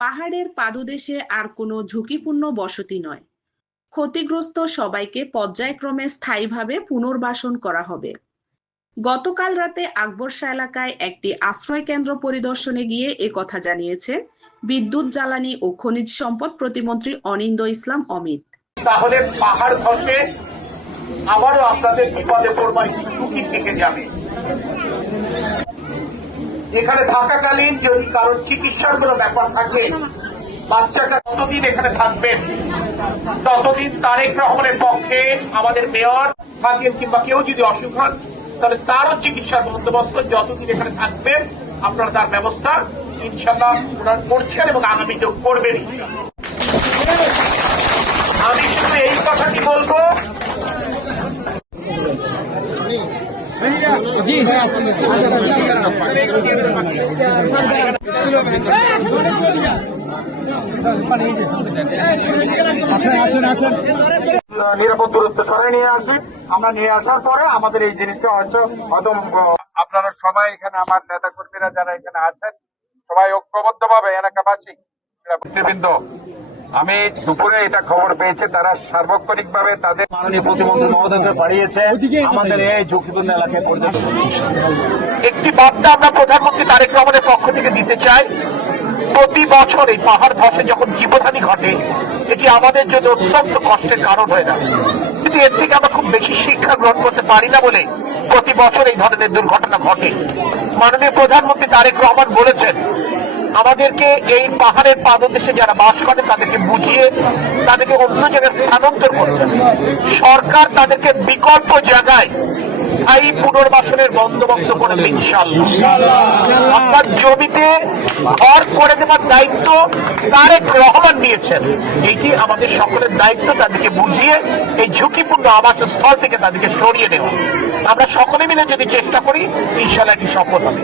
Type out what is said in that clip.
পাহাড়ের পাদদেশে আর কোনো ঝুঁকিপূর্ণ বসতি নয়। ক্ষতিগ্রস্ত সবাইকে পর্যায়ক্রমে স্থায়ীভাবে পুনর্বাসন করা হবে। গতকাল রাতে আকবরশাহ এলাকায় একটি আশ্রয় কেন্দ্র পরিদর্শনে গিয়ে কথা জানিয়েছেন বিদ্যুৎ, জ্বালানি ও খনিজ সম্পদ প্রতিমন্ত্রী অনিন্দ্য ইসলাম অমিত। তাহলে পাহাড় ধসে আবারও আপনাদের বিপদে পড়বার ঝুঁকি থেকে যাবে। এখানে থাকাকালীন যদি কারোর চিকিৎসার কোনো ব্যাপার থাকে, বাচ্চাটা যতদিন এখানে থাকবেন ততদিন তারেক রহমানের পক্ষে আমাদের মেয়র থাকেন কিংবা কেউ যদি অসুখ হন তাহলে তারও চিকিৎসার বন্দোবস্ত যতদিন এখানে থাকবেন আপনারা তার ব্যবস্থা ইনশাল্লাহ ওনারা করছেন এবং আগামীতেও করবেন। আমি শুধু এই কথাটি বলবো, নিরাপদ দূরত্ব সরাই নিয়ে আসি। আমরা নিয়ে আসার পরে আমাদের এই জিনিসটা হয়তো আপনারা সবাই এখানে আমার নেতা কর্মীরা যারা এখানে আছেন সবাই ঐক্যবদ্ধ ভাবে এলাকাবাসী নেতৃবৃন্দ, আমি দুপুরে এটা খবর পেয়েছে তারা সার্বক্ষণিক ভাবে তাদের মাননীয় প্রতিমন্ত্রী মহোদয়কে বাড়িয়েছে আমাদের এই ঝুঁকিপূর্ণ এলাকায় পর্যন্ত। একটি বার্তা আমরা প্রধানমন্ত্রী তারেক রহমানের পক্ষ থেকে দিতে চাই। প্রতি বছর এই পাহাড় ধসে যখন জীবনহানি ঘটে এটি আমাদের জন্য অত্যন্ত কষ্টের কারণ হয়ে দাঁড়ায়, কিন্তু এর থেকে আমরা খুব বেশি শিক্ষা গ্রহণ করতে পারি না বলে প্রতি বছর এই ধরনের দুর্ঘটনা ঘটে। মাননীয় প্রধানমন্ত্রী তারেক রহমান বলেছেন আমাদেরকে এই পাহাড়ের পাদদেশে যারা বাস করে তাদেরকে বুঝিয়ে তাদেরকে অন্য জায়গায় স্থানান্তর করতে হবে। সরকার তাদেরকে বিকল্প জায়গায় স্থায়ী পুনর্বাসনের বন্দোবস্ত করবে ইনশাআল্লাহ। আপনার জমিতে ঘর করে দেওয়ার দায়িত্ব তারেক রহমান নিয়েছেন, এটি আমাদের সকলের দায়িত্ব তাদেরকে বুঝিয়ে এই ঝুঁকিপূর্ণ আবাসস্থল থেকে তাদেরকে সরিয়ে দেওয়া। আমরা সকলে মিলে যদি চেষ্টা করি ইনশাআল্লাহ এটি সফল হবে।